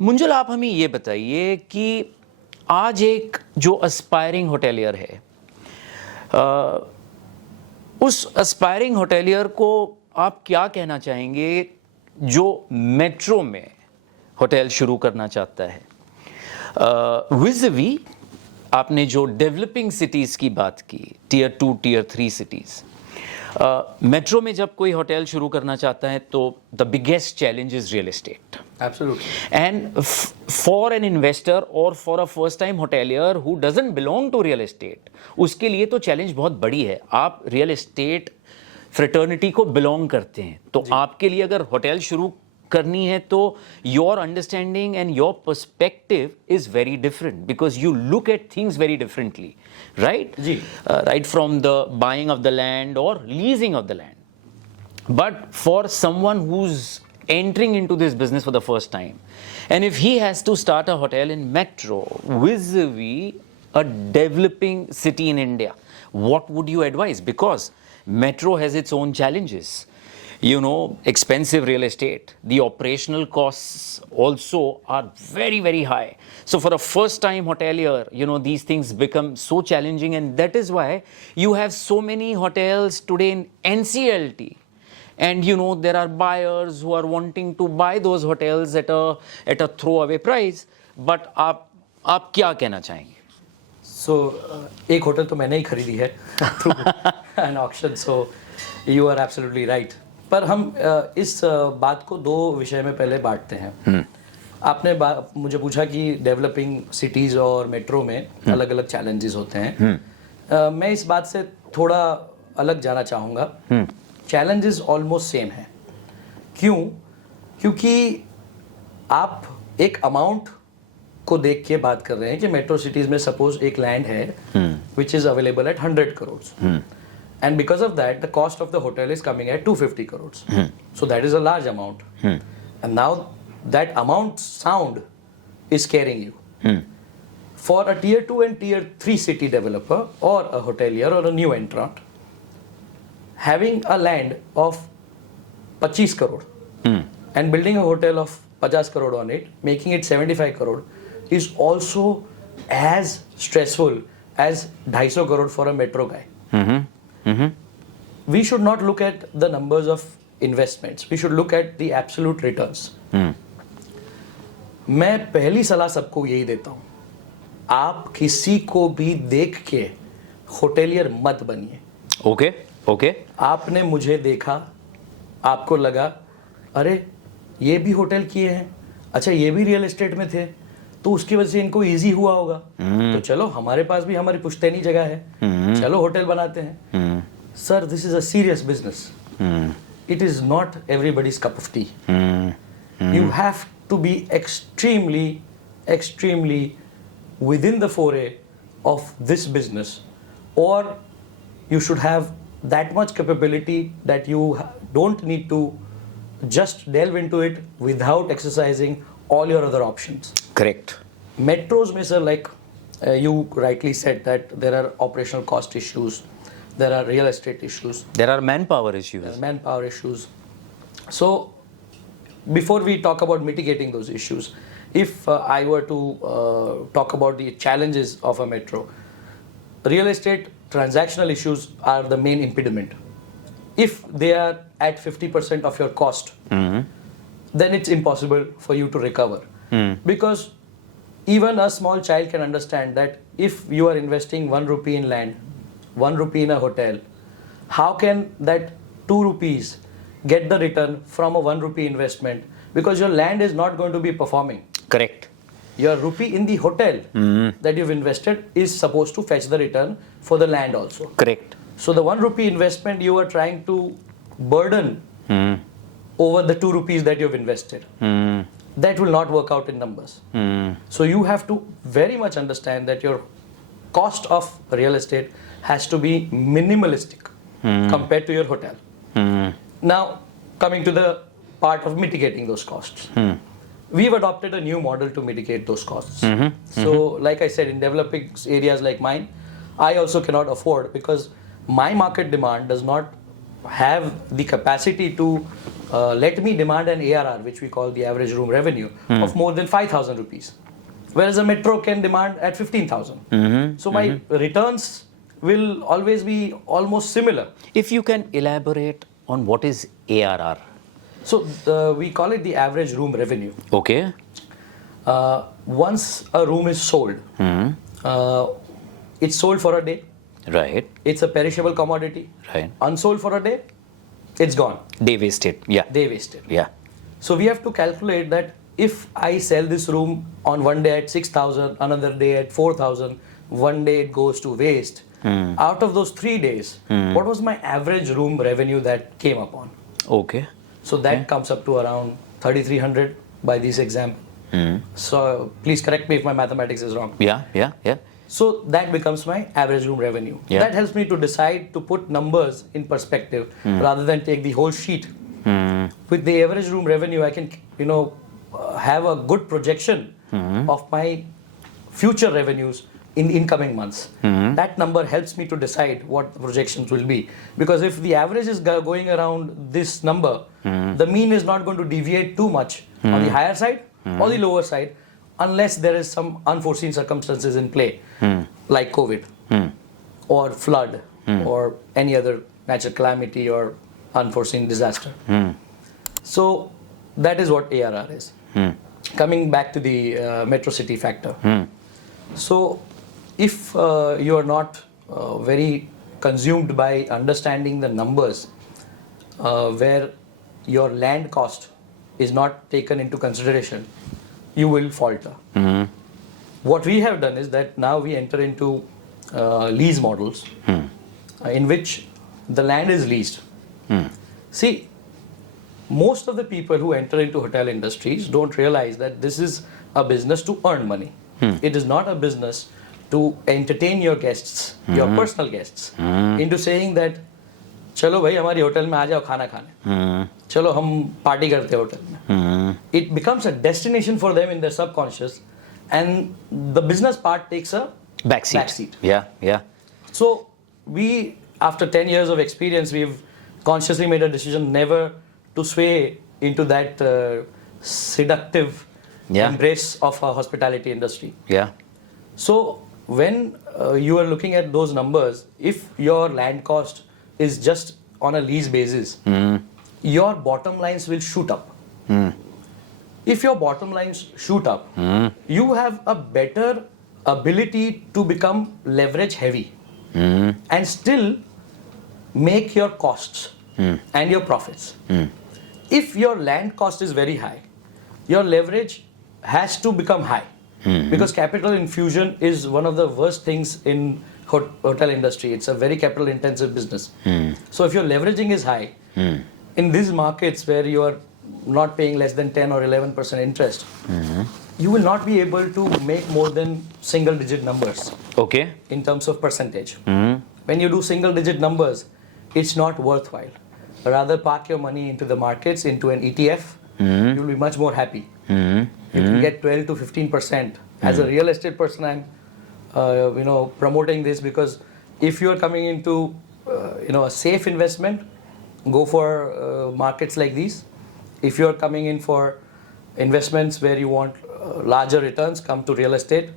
मुंजल, आप हमें ये बताइए कि आज एक जो एस्पायरिंग होटेलियर है, उस एस्पायरिंग होटेलियर को आप क्या कहना चाहेंगे जो मेट्रो में होटल शुरू करना चाहता है? विज़ आपने जो डेवलपिंग सिटीज़ की बात की, टियर 2 टियर 3 सिटीज़, मेट्रो में जब कोई होटल शुरू करना चाहता है तो the biggest challenge is real estate. Absolutely. And for an investor or for a first time hotelier who doesn't belong to real estate, उसके लिए तो चैलेंज बहुत बड़ी है. आप रियल एस्टेट फ्रेटर्निटी को बिलोंग करते हैं, तो आपके लिए अगर होटल शुरू करनी है तो your understanding and your perspective is very different because you look at things very differently, right? Right from the buying of the land और leasing of the land. But for someone who's entering into this business for the first time, and if he has to start a hotel in metro vis-a-vis a developing city in India, what would you advise? Because metro has its own challenges. You know, expensive real estate, the operational costs also are very, very high. So for a first time hotelier, you know, these things become so challenging, and that is why you have so many hotels today in NCLT. And you know, there are buyers who are wanting to buy those hotels at a throwaway price. But आप क्या कहना चाहेंगे? So एक hotel तो मैंने ही खरीदी है through an auction. So you are absolutely right. पर हम इस बात को दो विषय में पहले बांटते हैं. आपने मुझे पूछा कि डेवलपिंग सिटीज और मेट्रो में अलग अलग चैलेंजेस होते हैं. मैं इस बात से थोड़ा अलग जाना चाहूँगा. चैलेंजेस ऑलमोस्ट सेम है. क्यों? क्योंकि आप एक अमाउंट को देख के बात कर रहे हैं कि मेट्रो सिटीज में सपोज एक लैंड है which is available at 100 crores, and because of that the cost of the hotel is coming at 250 crores. So that is a large amount. And now that amount sound is scaring you. For a tier 2 and tier 3 city developer or a hotelier or a new entrant, having a land of 25 crore and building a hotel of 50 crore on it, making it 75 crore is also as stressful as 250 crore for a metro guy. We should not look at the numbers of investments. We should look at the absolute returns. मैं पहली सलाह सबको यही देता हूँ, आप किसी को भी देख के होटेलियर मत बनिए. ओके. आपने मुझे देखा, आपको लगा अरे ये भी होटल किए हैं, अच्छा ये भी रियल एस्टेट में थे, तो उसकी वजह से इनको इजी हुआ होगा, तो चलो हमारे पास भी हमारी पुश्तैनी जगह है, चलो होटल बनाते हैं. Sir, this is a serious business. It is not everybody's cup of tea. You have to be extremely within the foray of this business, or you should have that much capability that you don't need to just delve into it without exercising all your other options. Correct. Metros में sir, like you rightly said that there are operational cost issues, there are real estate issues, there are manpower issues. So before we talk about mitigating those issues, if I were to talk about the challenges of a metro, real estate transactional issues are the main impediment. If they are at 50% of your cost, then it's impossible for you to recover. Because even a small child can understand that if you are investing 1 rupee in land, 1 rupee in a hotel, how can that 2 rupees get the return from a 1 rupee investment? Because your land is not going to be performing. Correct. Your rupee in the hotel that you've invested is supposed to fetch the return for the land also. Correct. So the 1 rupee investment you are trying to burden over the 2 rupees that you've invested. That will not work out in numbers. So you have to very much understand that your cost of real estate has to be minimalistic compared to your hotel. Now, coming to the part of mitigating those costs. We've adopted a new model to mitigate those costs. So, like I said, in developing areas like mine, I also cannot afford, because my market demand does not have the capacity to let me demand an ARR, which we call the average room revenue, of more than 5,000 rupees. Whereas a metro can demand at 15,000. So my returns will always be almost similar. If you can elaborate on what is ARR. So we call it the average room revenue. Okay. Once a room is sold, it's sold for a day. Right. It's a perishable commodity. Right. Unsold for a day, it's gone. Day wasted. Yeah. They wasted. Yeah. So we have to calculate that if I sell this room on one day at 6,000, another day at 4,000, one day it goes to waste. Out of those 3 days, what was my average room revenue that came upon? Okay. So that comes up to around 3,300 by this example. So please correct me if my mathematics is wrong. Yeah. Yeah. Yeah. So that becomes my average room revenue. Yeah. That helps me to decide to put numbers in perspective rather than take the whole sheet. With the average room revenue, I can, have a good projection of my future revenues in incoming months. That number helps me to decide what the projections will be. Because if the average is going around this number, the mean is not going to deviate too much on the higher side or the lower side, unless there is some unforeseen circumstances in play, like COVID or flood or any other natural calamity or unforeseen disaster. So that is what ARR is. Coming back to the metro city factor. So if you are not very consumed by understanding the numbers, where your land cost is not taken into consideration, you will falter. What we have done is that now we enter into lease models in which the land is leased. See, most of the people who enter into hotel industries don't realize that this is a business to earn money. It is not a business to entertain your guests, your personal guests, into saying that चलो भाई हमारी hotel में आ जाओ खाना खाने, चलो हम party करते हैं होटल में. It becomes a destination for them in their subconscious, and the business part takes a backseat. Yeah. So we, after 10 years of experience, we've consciously made a decision never to sway into that seductive embrace of a hospitality industry. Yeah. So when you are looking at those numbers, if your land cost is just on a lease basis, your bottom lines will shoot up. If your bottom lines shoot up, you have a better ability to become leverage heavy and still make your costs and your profits. If your land cost is very high, your leverage has to become high, because capital infusion is one of the worst things in hotel industry. It's a very capital intensive business. So if your leveraging is high, in these markets where you are not paying less than 10 or 11% interest, you will not be able to make more than single digit numbers. Okay. In terms of percentage. When you do single digit numbers, it's not worthwhile. Rather park your money into the markets, into an ETF, you'll be much more happy. You can get 12 to 15%. As a real estate person, I'm promoting this, because if you're coming into a safe investment, go for markets like these. If you're coming in for investments where you want larger returns, come to real estate.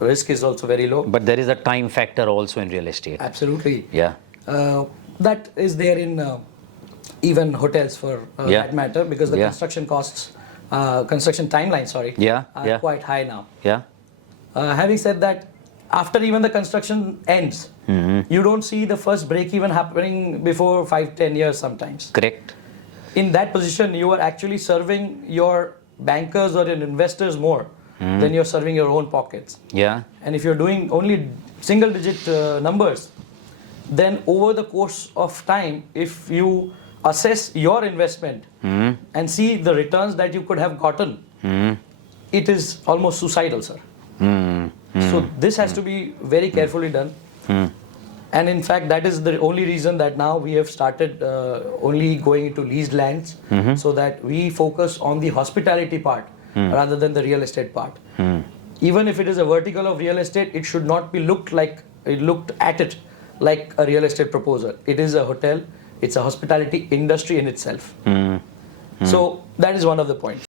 Risk is also very low. But there is a time factor also in real estate. Absolutely. Yeah. That is there in even hotels for that matter, because the construction costs, construction timelines, are quite high now. Yeah. Having said that, after even the construction ends, you don't see the first break even happening before 5-10 years sometimes. Correct. In that position, you are actually serving your bankers or your investors more than you're serving your own pockets. Yeah. And if you're doing only single digit numbers, then over the course of time, if you assess your investment and see the returns that you could have gotten, it is almost suicidal, sir. So this has to be very carefully done. And in fact, that is the only reason that now we have started only going into leased lands, so that we focus on the hospitality part rather than the real estate part. Even if it is a vertical of real estate, it should not be looked at it like a real estate proposal. It is a hotel It's a hospitality industry in itself. So that is one of the points.